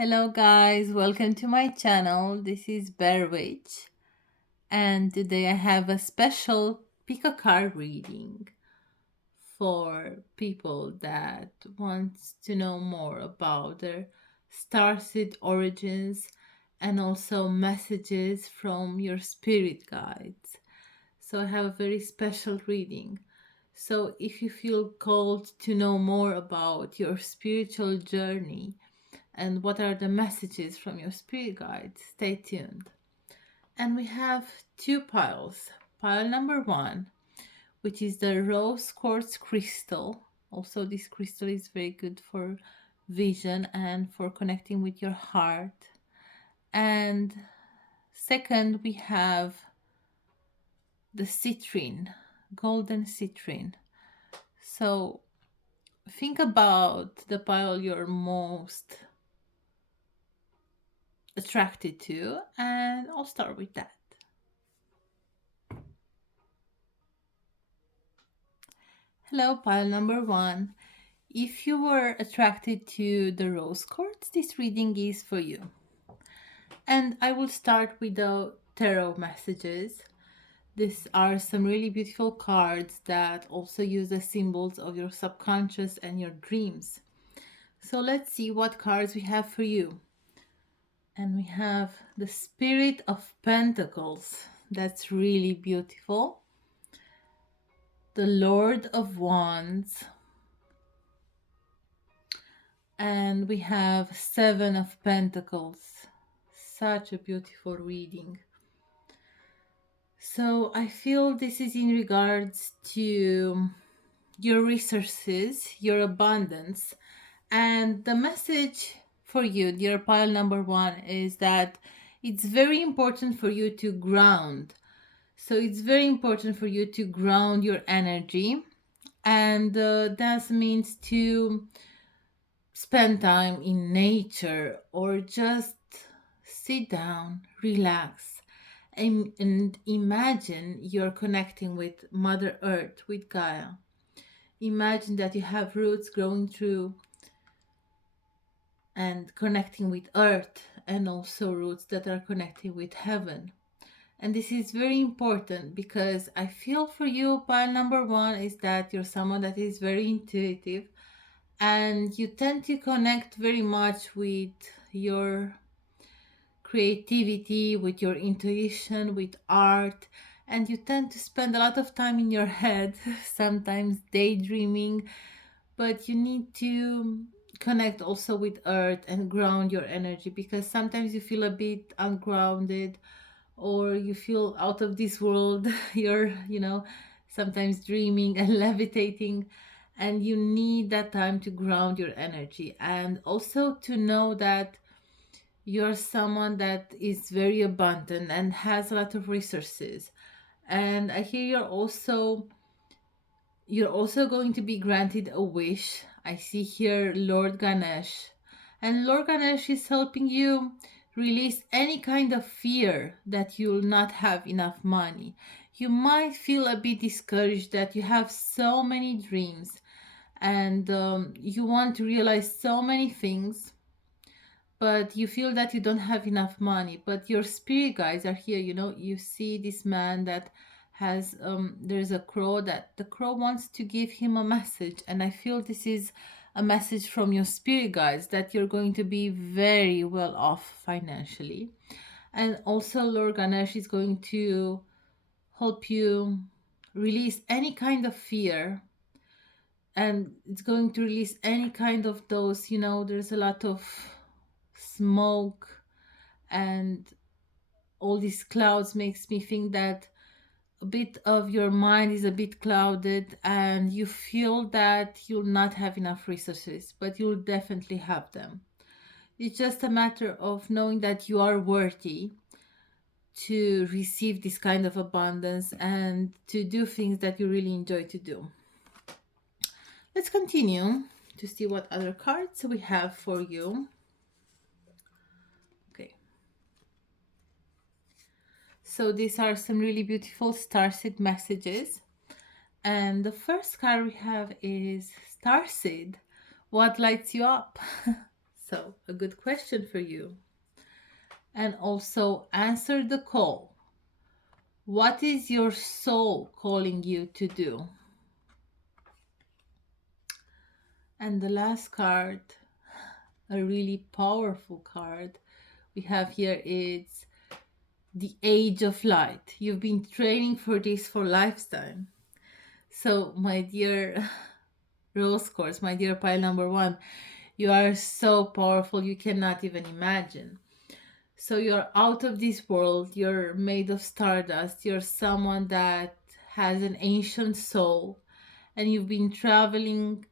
Hello guys, welcome to my channel. This is Bear Witch, and today I have a special pick a card reading for people that want to know more about their starseed origins and also messages from your spirit guides. So I have a very special reading. So if you feel called to know more about your spiritual journey and what are the messages from your spirit guides, stay tuned. And we have two piles. Pile number one, which is the rose quartz crystal. Also, this crystal is very good for vision and for connecting with your heart. And second, we have the citrine, golden citrine. So think about the pile you're most attracted to, and I'll start with that. Hello, pile number one. If you were attracted to the rose quartz, this reading is for you. And I will start with the tarot messages. These are some really beautiful cards that also use the symbols of your subconscious and your dreams. So let's see what cards we have for you. And we have the Spirit of Pentacles. That's really beautiful. The Lord of Wands. And we have Seven of Pentacles. Such a beautiful reading. So I feel this is in regards to your resources, your abundance. And the message for you, dear pile number one, is that it's very important for you to ground. So it's very important for you to ground your energy. And that means to spend time in nature or just sit down, relax, and imagine you're connecting with Mother Earth, with Gaia. Imagine that you have roots growing through and connecting with Earth, and also roots that are connecting with heaven. And this is very important because I feel for you, pile number one, is that you're someone that is very intuitive and you tend to connect very much with your creativity, with your intuition, with art, and you tend to spend a lot of time in your head, sometimes daydreaming, but you need to connect also with earth and ground your energy, because sometimes you feel a bit ungrounded or you feel out of this world. You're, sometimes dreaming and levitating, and you need that time to ground your energy and also to know that you're someone that is very abundant and has a lot of resources. And I hear you're also going to be granted a wish. I see here Lord Ganesh, and Lord Ganesh is helping you release any kind of fear that you'll not have enough money. You might feel a bit discouraged that you have so many dreams and you want to realize so many things, but you feel that you don't have enough money. But your spirit guides are here. You see this man that has there's a crow, that the crow wants to give him a message, and I feel this is a message from your spirit guides that you're going to be very well off financially. And also Lord Ganesh is going to help you release any kind of fear, and it's going to release any kind of those, there's a lot of smoke and all these clouds makes me think that a bit of your mind is a bit clouded and you feel that you'll not have enough resources, but you'll definitely have them. It's just a matter of knowing that you are worthy to receive this kind of abundance and to do things that you really enjoy to do. Let's continue to see what other cards we have for you. Okay. So these are some really beautiful starseed messages. And the first card we have is Starseed. What lights you up? So a good question for you. And also answer the call. What is your soul calling you to do? And the last card, a really powerful card we have here, is the Age of Light. You've been training for this for lifetime. So, my dear Rose Quartz, my dear pile number one, you are so powerful you cannot even imagine. So, you're out of this world, you're made of stardust, you're someone that has an ancient soul, and you've been traveling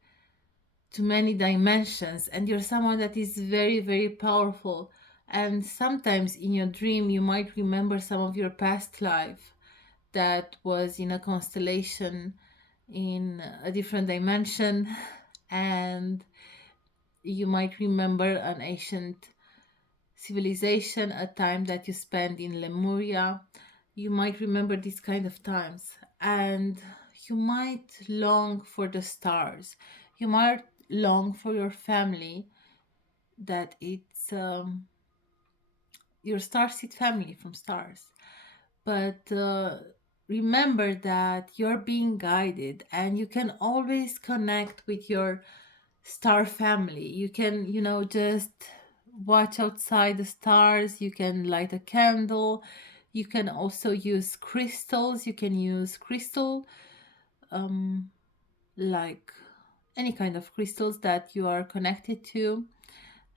to many dimensions, and you're someone that is very, very powerful. And sometimes in your dream, you might remember some of your past life that was in a constellation in a different dimension, and you might remember an ancient civilization, a time that you spent in Lemuria. You might remember these kind of times, and you might long for the stars. You might long for your family, that it's your starseed family from stars. But remember that you're being guided, and you can always connect with your star family. You can, just watch outside the stars. You can light a candle. You can also use crystals. You can use crystal, um, like any kind of crystals that you are connected to.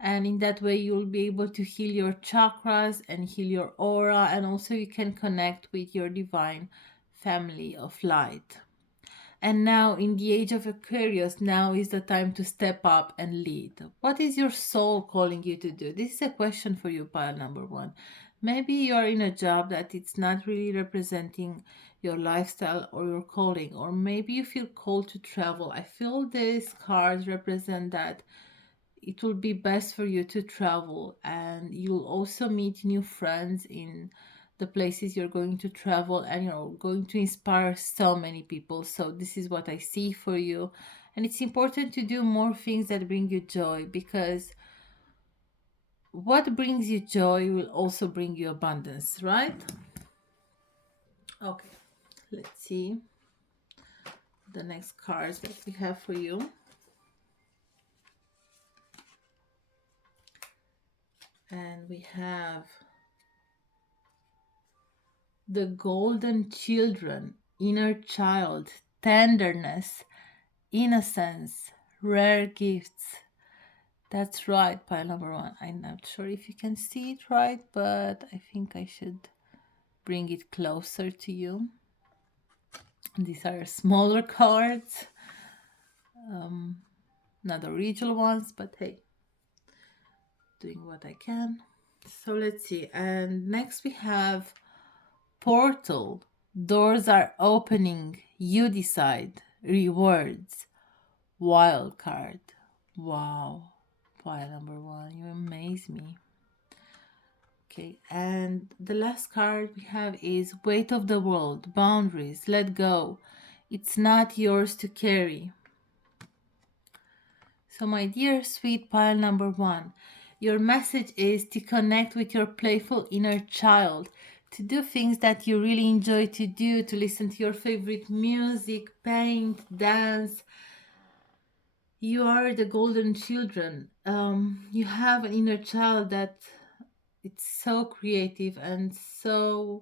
And in that way, you'll be able to heal your chakras and heal your aura. And also, you can connect with your divine family of light. And now, in the age of Aquarius, now is the time to step up and lead. What is your soul calling you to do? This is a question for you, pile number one. Maybe you are in a job that it's not really representing your lifestyle or your calling, or maybe you feel called to travel. I feel these cards represent that it will be best for you to travel, and you'll also meet new friends in the places you're going to travel, and you're going to inspire so many people. So this is what I see for you. And it's important to do more things that bring you joy, because what brings you joy will also bring you abundance, right? Okay, let's see the next cards that we have for you. And we have the golden children, inner child, tenderness, innocence, rare gifts. That's right, pile number one. I'm not sure if you can see it right, but I think I should bring it closer to you. These are smaller cards, not the original ones, but hey, doing what I can. So let's see. And next we have portal. Doors are opening. You decide. Rewards. Wild card. Wow. Pile number one. You amaze me. Okay, and the last card we have is weight of the world. Boundaries. Let go. It's not yours to carry. So, my dear sweet pile number one, your message is to connect with your playful inner child, to do things that you really enjoy to do, to listen to your favorite music, paint, dance. You are the golden children. You have an inner child that it's so creative and such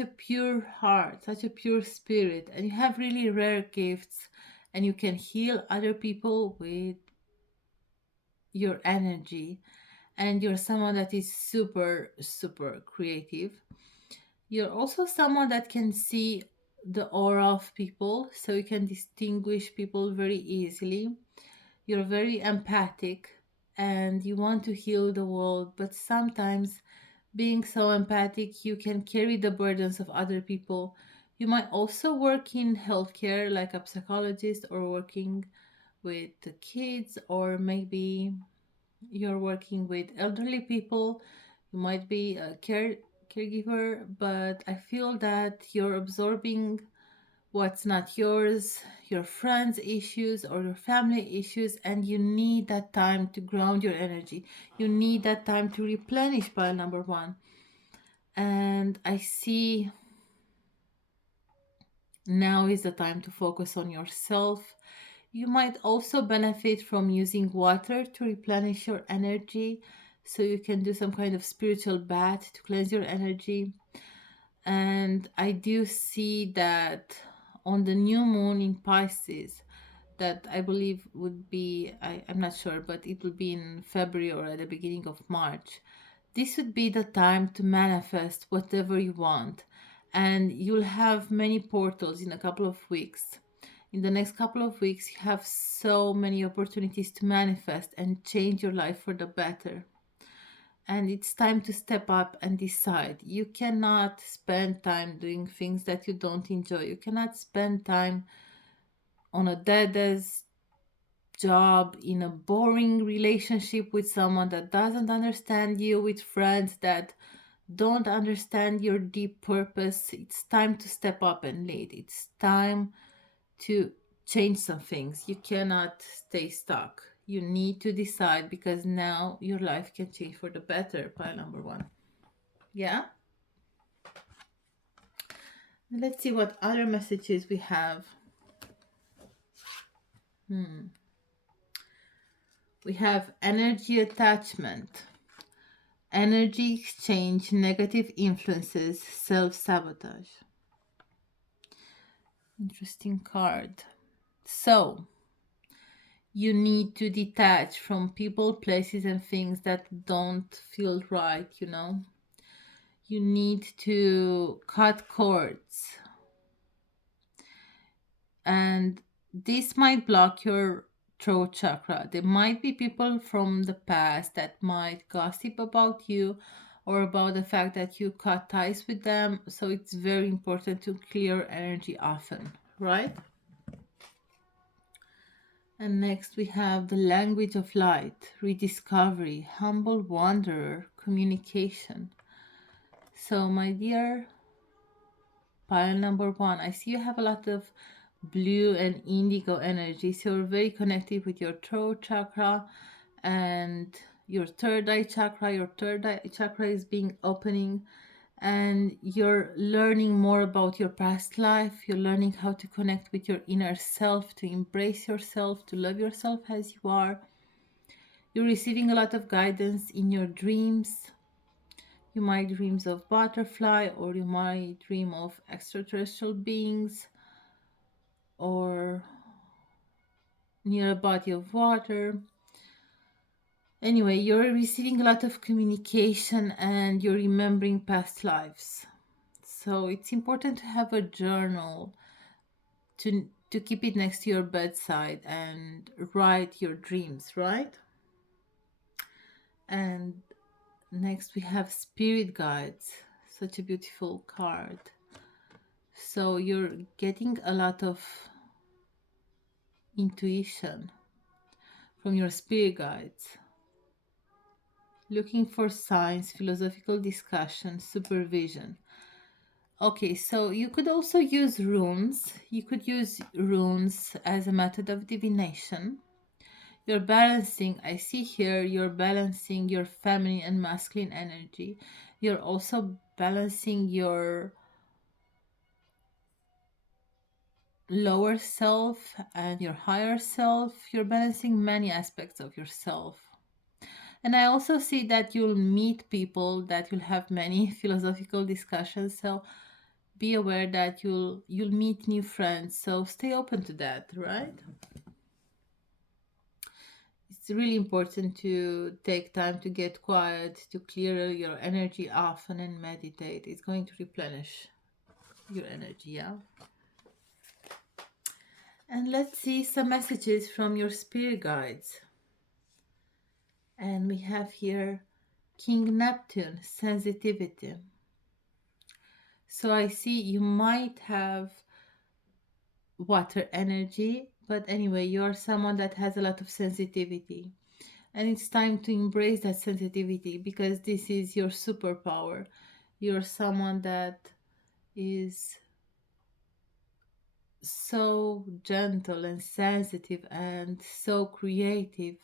a pure heart, such a pure spirit, and you have really rare gifts, and you can heal other people with your energy, and you're someone that is super super creative. You're also someone that can see the aura of people, so you can distinguish people very easily. You're very empathic, and you want to heal the world, but sometimes being so empathic you can carry the burdens of other people. You might also work in healthcare like a psychologist, or working with the kids, or maybe you're working with elderly people. You might be a caregiver, but I feel that you're absorbing what's not yours, your friends' issues or your family issues, and you need that time to ground your energy. You need that time to replenish pile number one. And I see now is the time to focus on yourself. You might also benefit from using water to replenish your energy. So you can do some kind of spiritual bath to cleanse your energy. And I do see that on the new moon in Pisces, that I believe would be, I'm not sure, but it will be in February or at the beginning of March. This would be the time to manifest whatever you want. And you'll have many portals in a couple of weeks. In the next couple of weeks, you have so many opportunities to manifest and change your life for the better. And it's time to step up and decide. You cannot spend time doing things that you don't enjoy. You cannot spend time on a dead end job, in a boring relationship with someone that doesn't understand you, with friends that don't understand your deep purpose. It's time to step up and lead. It's time to change some things. You cannot stay stuck. You need to decide, because now your life can change for the better. Pile number one. Yeah? Let's see what other messages we have. We have energy attachment, energy exchange, negative influences, self sabotage. Interesting card. So, you need to detach from people, places, and things that don't feel right, you know? You need to cut cords. And this might block your throat chakra. There might be people from the past that might gossip about you or about the fact that you cut ties with them. So it's very important to clear energy often, right? And next we have the language of light, rediscovery, humble wanderer, communication. So, my dear pile number one, I see you have a lot of blue and indigo energy. So, you're very connected with your throat chakra and your third eye chakra. Your third eye chakra is being opening, and you're learning more about your past life. You're learning how to connect with your inner self, to embrace yourself, to love yourself as you are. You're receiving a lot of guidance in your dreams. You might dream of butterfly, or you might dream of extraterrestrial beings, or near a body of water. Anyway, you're receiving a lot of communication and you're remembering past lives. So it's important to have a journal to keep it next to your bedside and write your dreams, right? And next we have Spirit Guides. Such a beautiful card. So you're getting a lot of intuition from your spirit guides, looking for signs, philosophical discussion, supervision. Okay, so you could also use runes. You could use runes as a method of divination. You're balancing, I see here, you're balancing your feminine and masculine energy. You're also balancing your lower self and your higher self. You're balancing many aspects of yourself. And I also see that you'll meet people, that you'll have many philosophical discussions. So be aware that you'll meet new friends. So stay open to that, right? It's really important to take time to get quiet, to clear your energy often and meditate. It's going to replenish your energy, yeah? And let's see some messages from your spirit guides. And we have here King Neptune, sensitivity. So I see you might have water energy, but anyway, you're someone that has a lot of sensitivity. And it's time to embrace that sensitivity, because this is your superpower. You're someone that is so gentle and sensitive and so creative.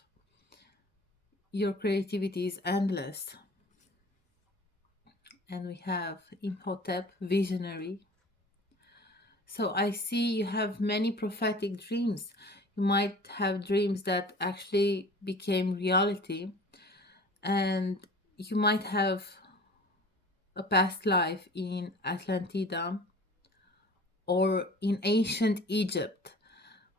Your creativity is endless. And we have Imhotep, visionary. So I see you have many prophetic dreams. You might have dreams that actually became reality, and you might have a past life in Atlantida or in ancient Egypt.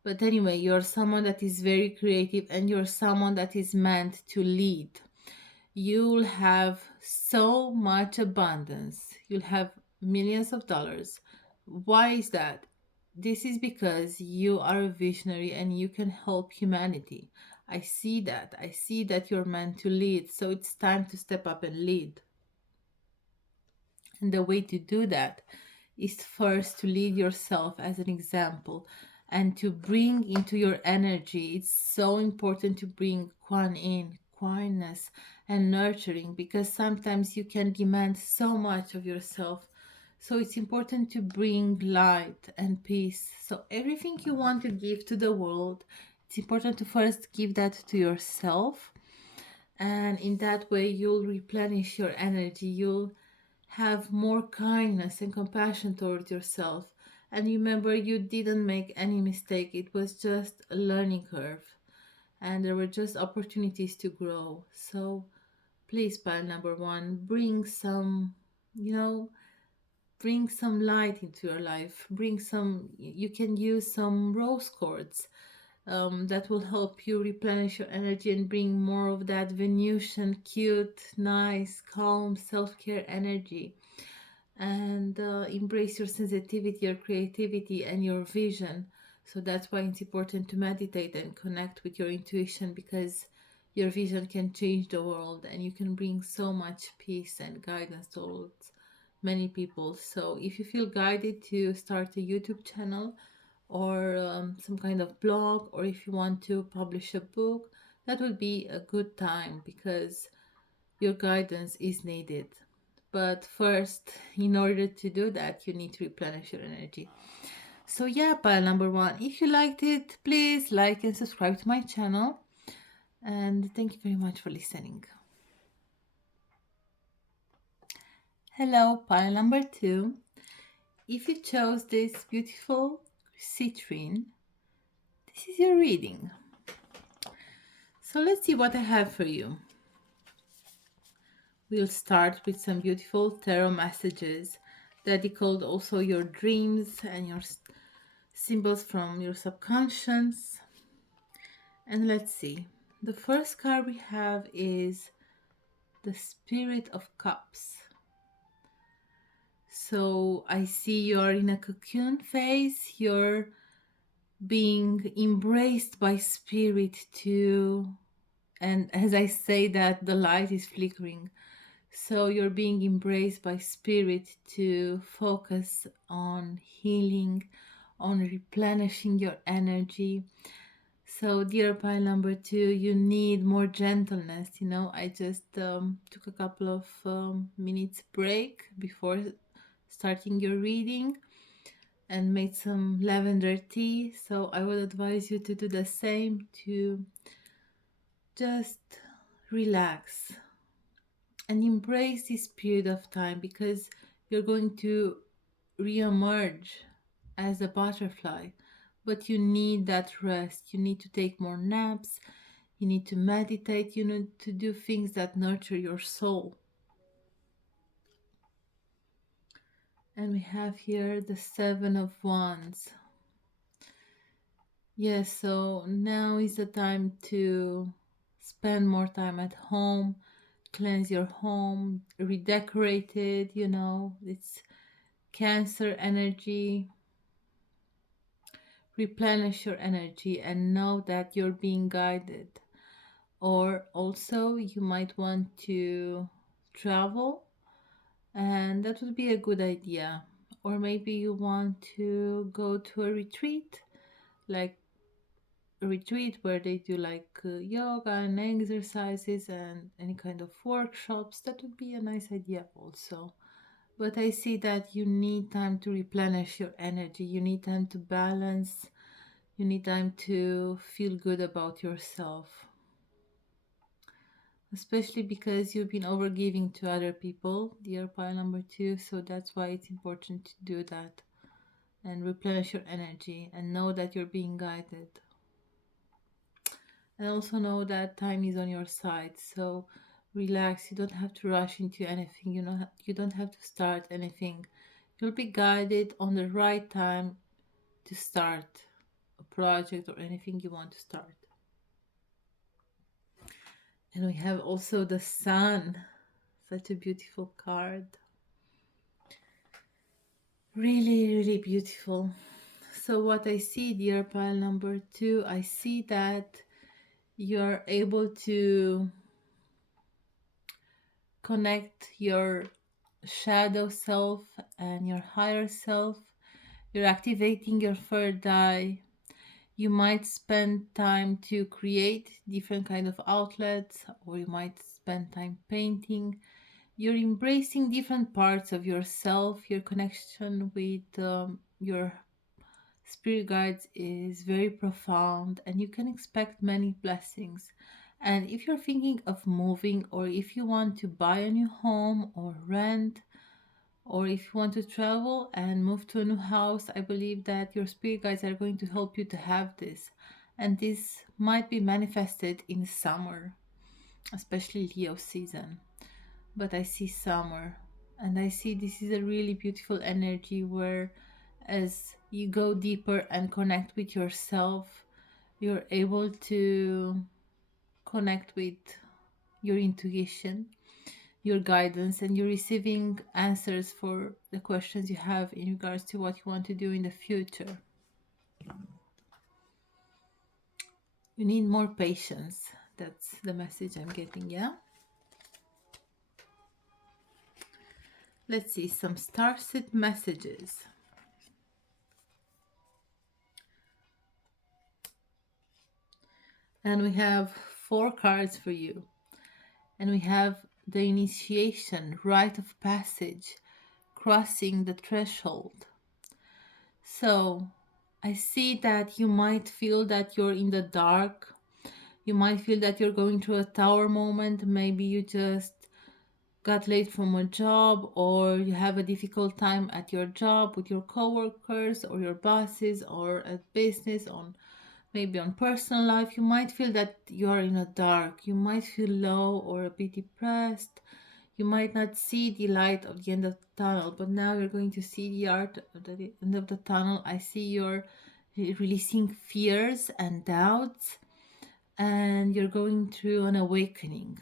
But anyway, you're someone that is very creative and you're someone that is meant to lead. You'll have so much abundance. You'll have millions of dollars. Why is that? This is because you are a visionary and you can help humanity. I see that. I see that you're meant to lead. So it's time to step up and lead. And the way to do that is first to lead yourself as an example and to bring into your energy. It's so important to bring Kuan in, kindness, and nurturing because sometimes you can demand so much of yourself. So it's important to bring light and peace. So everything you want to give to the world, it's important to first give that to yourself. And in that way, you'll replenish your energy. You'll have more kindness and compassion towards yourself. And remember, you didn't make any mistake, it was just a learning curve, and there were just opportunities to grow. So, please, pile number one, bring some, you know, bring some light into your life. Bring some, you can use some rose quartz that will help you replenish your energy and bring more of that Venusian, cute, nice, calm, self care energy and embrace your sensitivity, your creativity, and your vision. So that's why it's important to meditate and connect with your intuition because your vision can change the world and you can bring so much peace and guidance towards many people. So if you feel guided to start a YouTube channel or some kind of blog, or if you want to publish a book, that would be a good time because your guidance is needed. But first, in order to do that, you need to replenish your energy. So, yeah, pile number one. If you liked it, please like and subscribe to my channel. And thank you very much for listening. Hello, pile number two. If you chose this beautiful citrine, this is your reading. So, let's see what I have for you. We'll start with some beautiful tarot messages that decode also your dreams and your symbols from your subconscious. And let's see. The first card we have is the Spirit of Cups. So I see you're in a cocoon phase. You're being embraced by spirit too. And as I say that, the light is flickering. So you're being embraced by spirit to focus on healing, on replenishing your energy. So, dear pile number two, you need more gentleness. I just took a couple of minutes break before starting your reading and made some lavender tea. So, I would advise you to do the same to just relax and embrace this period of time because you're going to reemerge as a butterfly, but you need that rest. You need to take more naps. You need to meditate. You need to do things that nurture your soul. And we have here the Seven of Wands. Yes, so now is the time to spend more time at home, cleanse your home, redecorate it. It's Cancer energy. Replenish your energy and know that you're being guided. Or also, you might want to travel, and that would be a good idea. Or maybe you want to go to a retreat, like a retreat where they do like yoga and exercises and any kind of workshops. That would be a nice idea also. But I see that you need time to replenish your energy. You need time to balance. You need time to feel good about yourself. Especially because you've been overgiving to other people, dear pile number two. So that's why it's important to do that and replenish your energy and know that you're being guided. And also know that time is on your side. So relax. You don't have to rush into anything. You don't have to start anything. You'll be guided on the right time to start a project or anything you want to start. And we have also the sun, such a beautiful card. Really, really beautiful. So, what I see, dear pile number two, I see that you're able to connect your shadow self and your higher self. You're activating your third eye. You might spend time to create different kind of outlets, or you might spend time painting. You're embracing different parts of yourself. Your connection with your spirit guides is very profound, and you can expect many blessings. And if you're thinking of moving, or if you want to buy a new home or rent, or if you want to travel and move to a new house, I believe that your spirit guides are going to help you to have this. And this might be manifested in summer, especially Leo season. But I see summer, and I see this is a really beautiful energy where, as you go deeper and connect with yourself, you're able to connect with your intuition, your guidance, and you're receiving answers for the questions you have in regards to what you want to do in the future. You need more patience. That's the message I'm getting, yeah? Let's see some Starseed messages. And we have 4 cards for you. And we have the initiation, rite of passage, crossing the threshold. So I see that you might feel that you're in the dark. You might feel that you're going through a tower moment. Maybe you just got late from a job, or you have a difficult time at your job with your coworkers or your bosses, or at business, on maybe on personal life. You might feel that you are in a dark. You might feel low or a bit depressed. You might not see the light of the end of the tunnel, but now you're going to see the art of the end of the tunnel. I see you're releasing fears and doubts, and you're going through an awakening.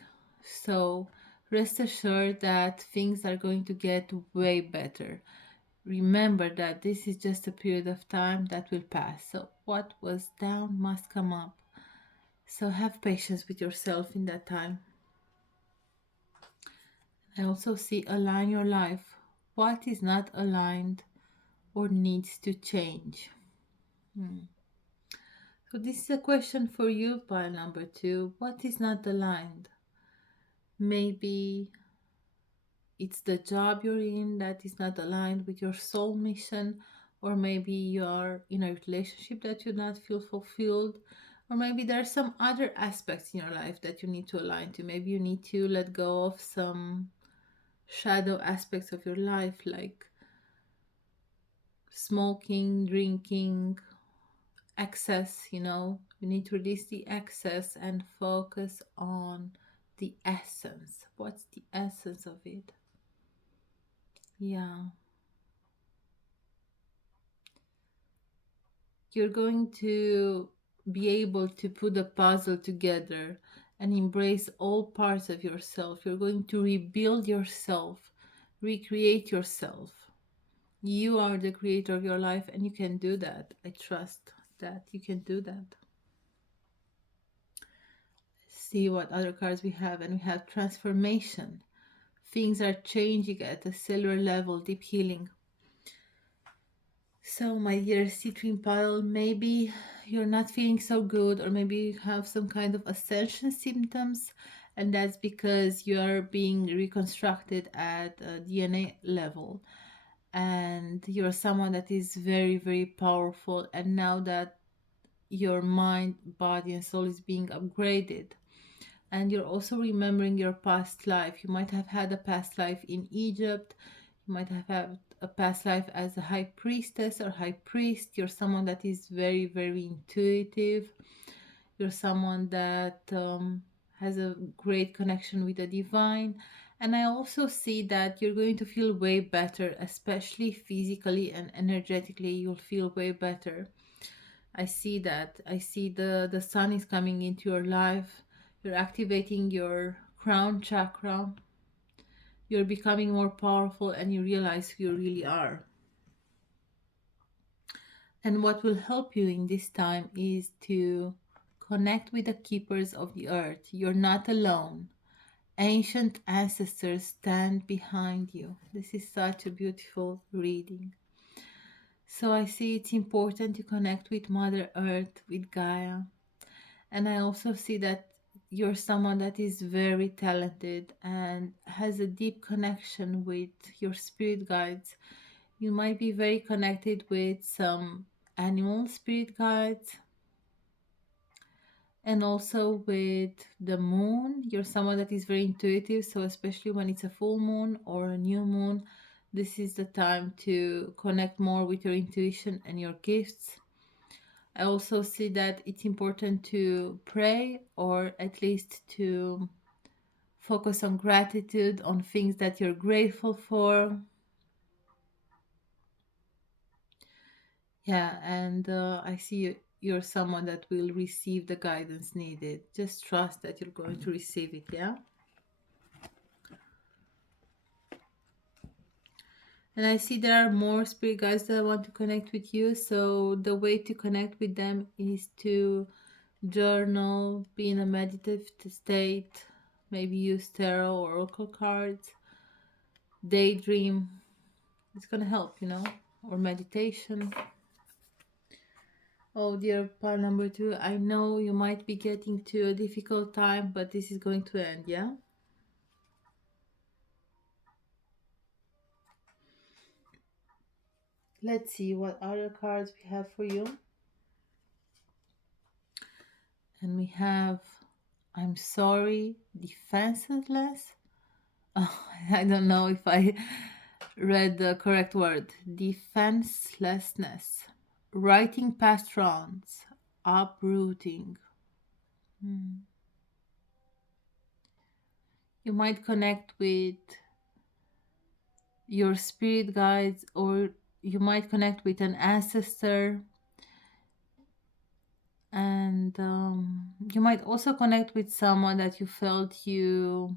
So rest assured that things are going to get way better. Remember that this is just a period of time that will pass. So what was down must come up. So have patience with yourself in that time. I also see align your life. What is not aligned or needs to change? So this is a question for you, pile number two. What is not aligned? Maybe it's the job you're in that is not aligned with your soul mission, or maybe you're in a relationship that you not feel fulfilled, or maybe there are some other aspects in your life that you need to align to. Maybe you need to let go of some shadow aspects of your life, like smoking, drinking, excess. You need to release the excess and focus on the essence. What's the essence of it? Yeah. You're going to be able to put the puzzle together and embrace all parts of yourself. You're going to rebuild yourself, recreate yourself. You are the creator of your life, and you can do that. I trust that you can do that. See what other cards we have, and we have transformation. Things are changing at a cellular level, deep healing. So, my dear Citrine pile, maybe you're not feeling so good, or maybe you have some kind of ascension symptoms, and that's because you are being reconstructed at a DNA level. And you're someone that is very, very powerful, and now that your mind, body, and soul is being upgraded, and you're also remembering your past life. You might have had a past life in Egypt. You might have had a past life as a high priestess or high priest. You're someone that is very, very intuitive. You're someone that has a great connection with the divine. And I also see that you're going to feel way better, especially physically and energetically. You'll feel way better. I see that. I see the sun is coming into your life. You're activating your crown chakra. You're becoming more powerful and you realize who you really are. And what will help you in this time is to connect with the keepers of the earth. You're not alone. Ancient ancestors stand behind you. This is such a beautiful reading. So I see it's important to connect with Mother Earth, with Gaia. And I also see that you're someone that is very talented and has a deep connection with your spirit guides. You might be very connected with some animal spirit guides and also with the moon. You're someone that is very intuitive, so especially when it's a full moon or a new moon, this is the time to connect more with your intuition and your gifts. I also see that it's important to pray, or at least to focus on gratitude, on things that you're grateful for. Yeah, and I see you're someone that will receive the guidance needed. Just trust that you're going to receive it, yeah? And I see there are more spirit guides that want to connect with you. So the way to connect with them is to journal, be in a meditative state, maybe use tarot or oracle cards, daydream. It's gonna help, or meditation. Oh dear, part number 2. I know you might be getting to a difficult time, but this is going to end, yeah? Let's see what other cards we have for you. And we have I'm sorry, defenseless. Oh, I don't know if I read the correct word. Defenselessness. Writing past wrongs. Uprooting. Hmm. You might connect with your spirit guides, or you might connect with an ancestor, and you might also connect with someone that you felt you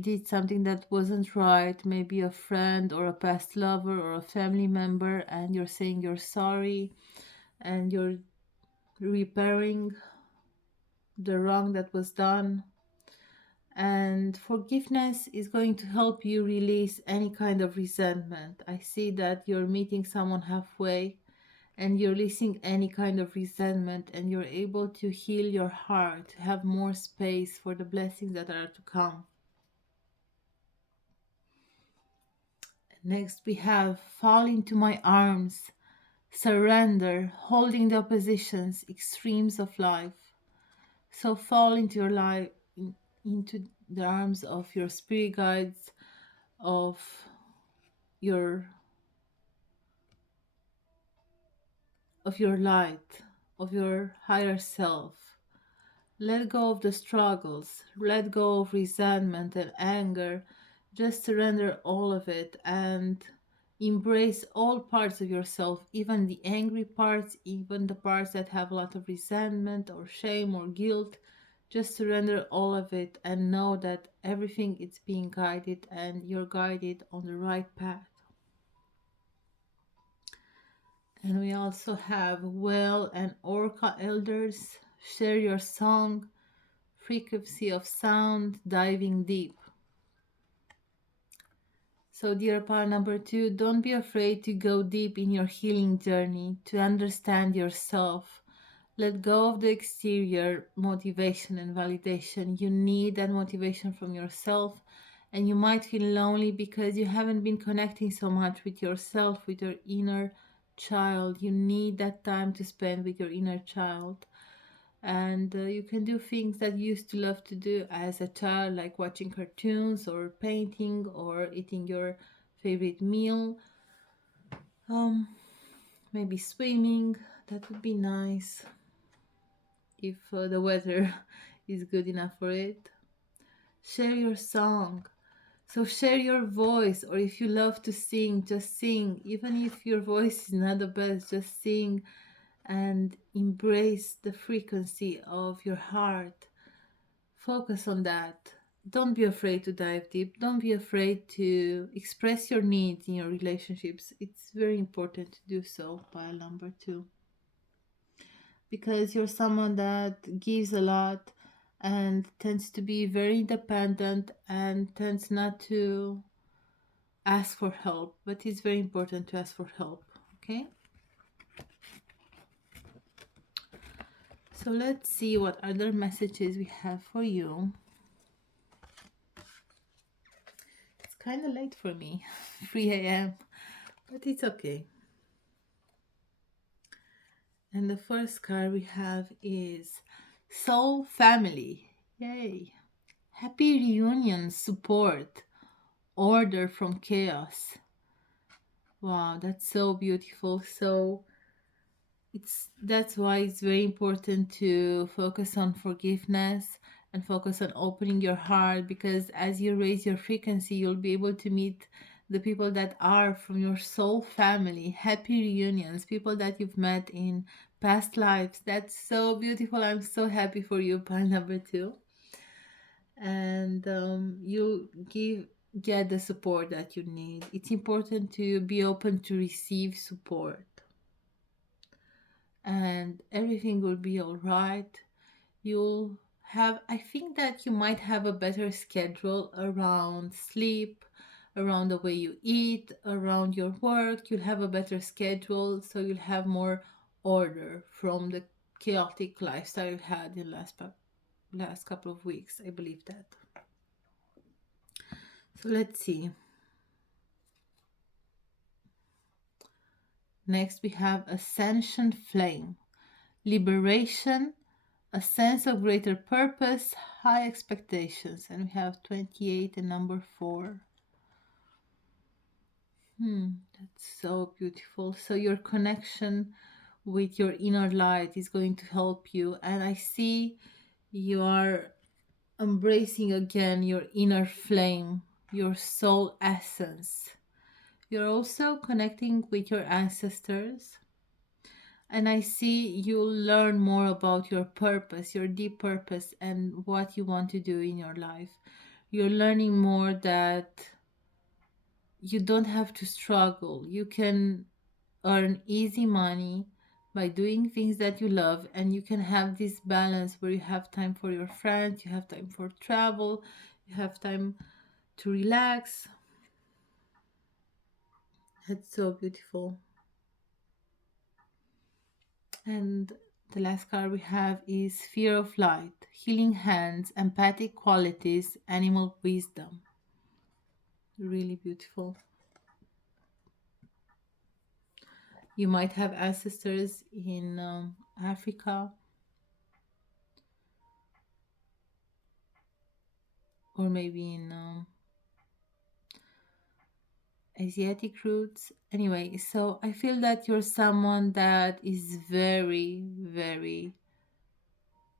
did something that wasn't right, maybe a friend or a past lover or a family member, and you're saying you're sorry and you're repairing the wrong that was done. And forgiveness is going to help you release any kind of resentment. I see that you're meeting someone halfway and you're releasing any kind of resentment, and you're able to heal your heart, to have more space for the blessings that are to come. Next, we have fall into my arms, surrender, holding the oppositions, extremes of life. So fall into your life, into the arms of your spirit guides, of your light, of your higher self. Let go of the struggles, let go of resentment and anger. Just surrender all of it and embrace all parts of yourself, even the angry parts, even the parts that have a lot of resentment or shame or guilt. Just surrender all of it and know that everything is being guided and you're guided on the right path. And we also have Well and Orca elders. Share your song, frequency of sound, diving deep. So, dear pile number two, don't be afraid to go deep in your healing journey, to understand yourself. Let go of the exterior motivation and validation. You need that motivation from yourself, and you might feel lonely because you haven't been connecting so much with yourself, with your inner child. You need that time to spend with your inner child. And you can do things that you used to love to do as a child, like watching cartoons or painting or eating your favorite meal. Um, Maybe swimming. That would be nice if the weather is good enough for it. Share your song. So share your voice, or if you love to sing, just sing. Even if your voice is not the best, just sing and embrace the frequency of your heart. Focus on that. Don't be afraid to dive deep. Don't be afraid to express your needs in your relationships. It's very important to do so, pile number two, because you're someone that gives a lot and tends to be very independent and tends not to ask for help, but it's very important to ask for help. Okay, so let's see what other messages we have for you. It's kind of late for me, 3 a.m., but it's okay. And the first card we have is Soul Family. Yay! Happy reunion, support, order from chaos. Wow, that's so beautiful. So that's why it's very important to focus on forgiveness and focus on opening your heart, because as you raise your frequency, you'll be able to meet the people that are from your soul family. Happy reunions, people that you've met in past lives. That's so beautiful. I'm so happy for you, pile number two. And you get the support that you need. It's important to be open to receive support, and everything will be all right. You'll have, I think that you might have a better schedule around sleep, around the way you eat, around your work. You'll have a better schedule, so you'll have more order from the chaotic lifestyle you had in last couple of weeks. I believe that. So let's see. Next, we have Ascension Flame, Liberation, a sense of greater purpose, high expectations. And we have 28 and number 4. That's so beautiful. So your connection with your inner light is going to help you. And I see you are embracing again your inner flame, your soul essence. You're also connecting with your ancestors. And I see you'll learn more about your purpose, your deep purpose, and what you want to do in your life. You're learning more that you don't have to struggle. You can earn easy money by doing things that you love, and you can have this balance where you have time for your friends, you have time for travel, you have time to relax. That's so beautiful. And the last card we have is Fear of Light, Healing Hands, Empathic Qualities, Animal Wisdom. Really beautiful. You might have ancestors in Africa, or maybe in Asiatic roots. Anyway, so I feel that you're someone that is very, very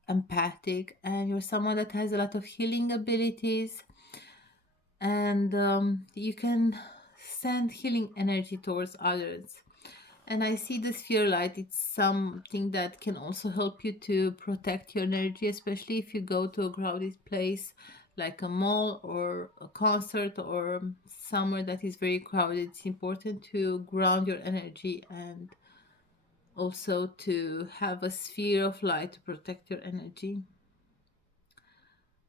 empathic, and you're someone that has a lot of healing abilities, and you can send healing energy towards others. And I see the sphere light, it's something that can also help you to protect your energy, especially if you go to a crowded place like a mall or a concert or somewhere that is very crowded. It's important to ground your energy and also to have a sphere of light to protect your energy.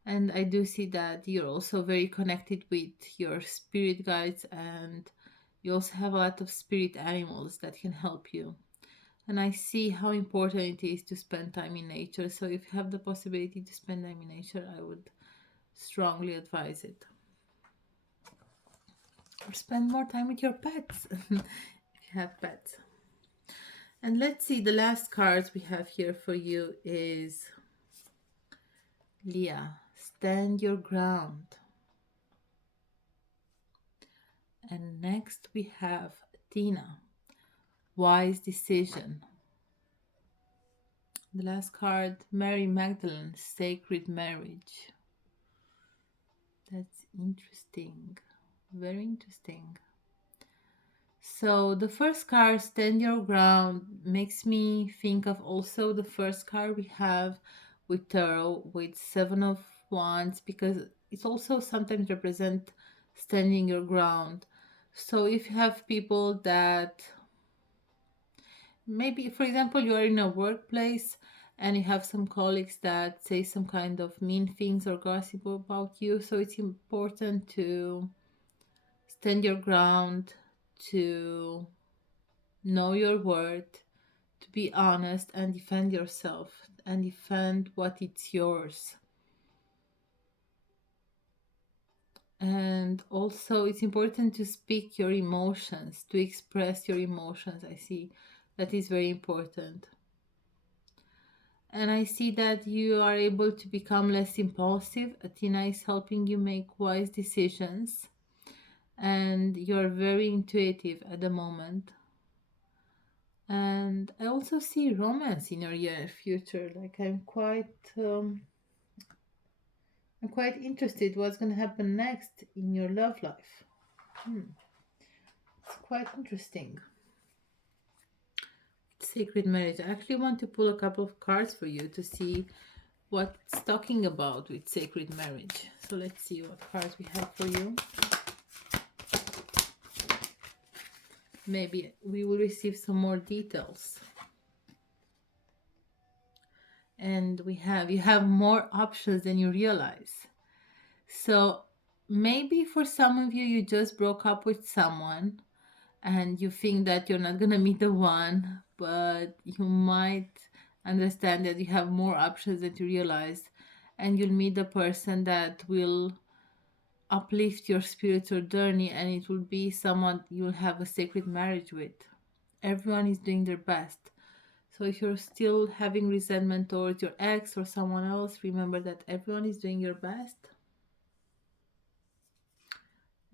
And I do see that you're also very connected with your spirit guides, and you also have a lot of spirit animals that can help you. And I see how important it is to spend time in nature. So if you have the possibility to spend time in nature, I would strongly advise it. Or spend more time with your pets if you have pets. And let's see, the last cards we have here for you is Leah, stand your ground. And next we have Tina, wise decision. The last card, Mary Magdalene, sacred marriage. That's interesting. Very interesting. So the first card, stand your ground, makes me think of also the first card we have with tarot with Seven of Wands, because it also sometimes represent standing your ground. So if you have people that maybe, for example, you are in a workplace and you have some colleagues that say some kind of mean things or gossip about you, so it's important to stand your ground, to know your worth, to be honest and defend yourself and defend what it's yours. And also, it's important to speak your emotions, to express your emotions. I see that is very important. And I see that you are able to become less impulsive. Athena is helping you make wise decisions, and you're very intuitive at the moment. And I also see romance in your near future. Like I'm quite interested what's going to happen next in your love life. It's quite interesting. Sacred marriage. I actually want to pull a couple of cards for you to see what it's talking about with sacred marriage. So let's see what cards we have for you. Maybe we will receive some more details. And you have more options than you realize. So maybe for some of you, you just broke up with someone and you think that you're not gonna meet the one, but you might understand that you have more options than you realize, and you'll meet the person that will uplift your spiritual journey, and it will be someone you'll have a sacred marriage with. Everyone is doing their best. So if you're still having resentment towards your ex or someone else, remember that everyone is doing your best.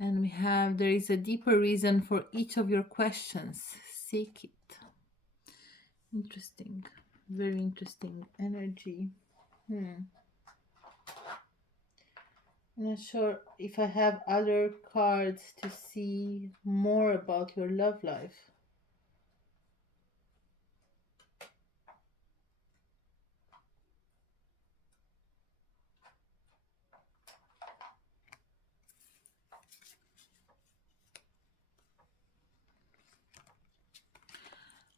And we have, there is a deeper reason for each of your questions. Seek it. Interesting. Very interesting energy. I'm not sure if I have other cards to see more about your love life.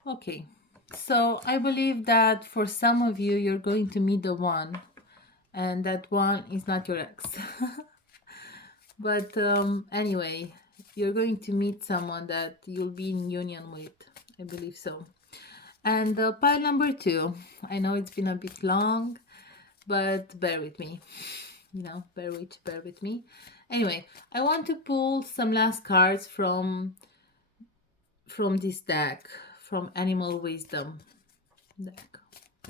Okay, so I believe that for some of you, you're going to meet the one, and that one is not your ex. But anyway, you're going to meet someone that you'll be in union with. I believe so. And pile number 2, I know it's been a bit long, but bear with me. Bear with me. Anyway, I want to pull some last cards from this deck, from Animal Wisdom deck.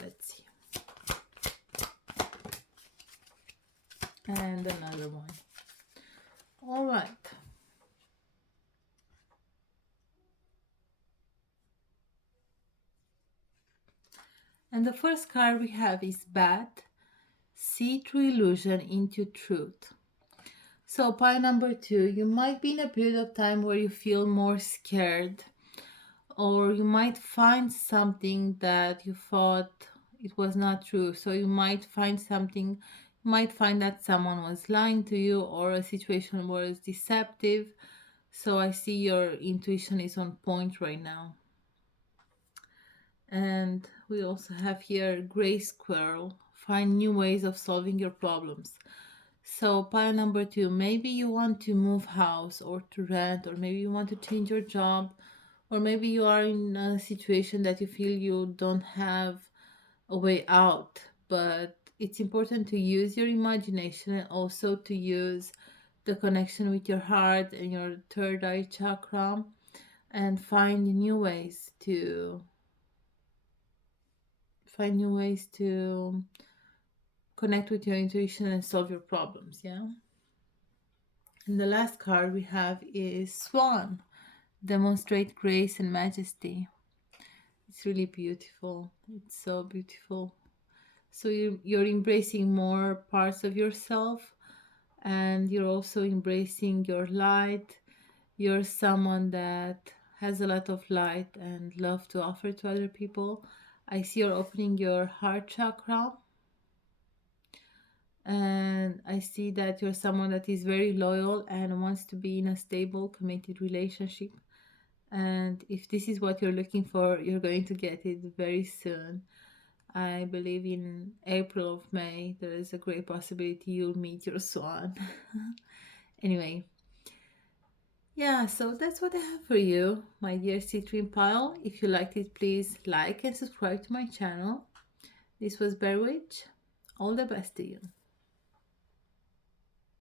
Let's see. And another one. All right. And the first card we have is Bat. See through illusion into truth. So pile number 2, you might be in a period of time where you feel more scared, or you might find something that you thought it was not true. So you might find that someone was lying to you, or a situation was deceptive. So I see your intuition is on point right now. And we also have here gray squirrel, find new ways of solving your problems. So, pile number two, maybe you want to move house or to rent, or maybe you want to change your job, or maybe you are in a situation that you feel you don't have a way out. But it's important to use your imagination and also to use the connection with your heart and your third eye chakra and find new ways to connect with your intuition and solve your problems, yeah. And the last card we have is Swan. Demonstrate grace and majesty. It's really beautiful. It's so beautiful. So you're embracing more parts of yourself, and you're also embracing your light. You're someone that has a lot of light and love to offer to other people. I see you're opening your heart chakra, and I see that you're someone that is very loyal and wants to be in a stable, committed relationship. And if this is what you're looking for, you're going to get it very soon. I believe in April of May, there is a great possibility you'll meet your swan. Anyway, yeah, so that's what I have for you, my dear Citrine pile. If you liked it, please like and subscribe to my channel. This was Bear Witch. All the best to you.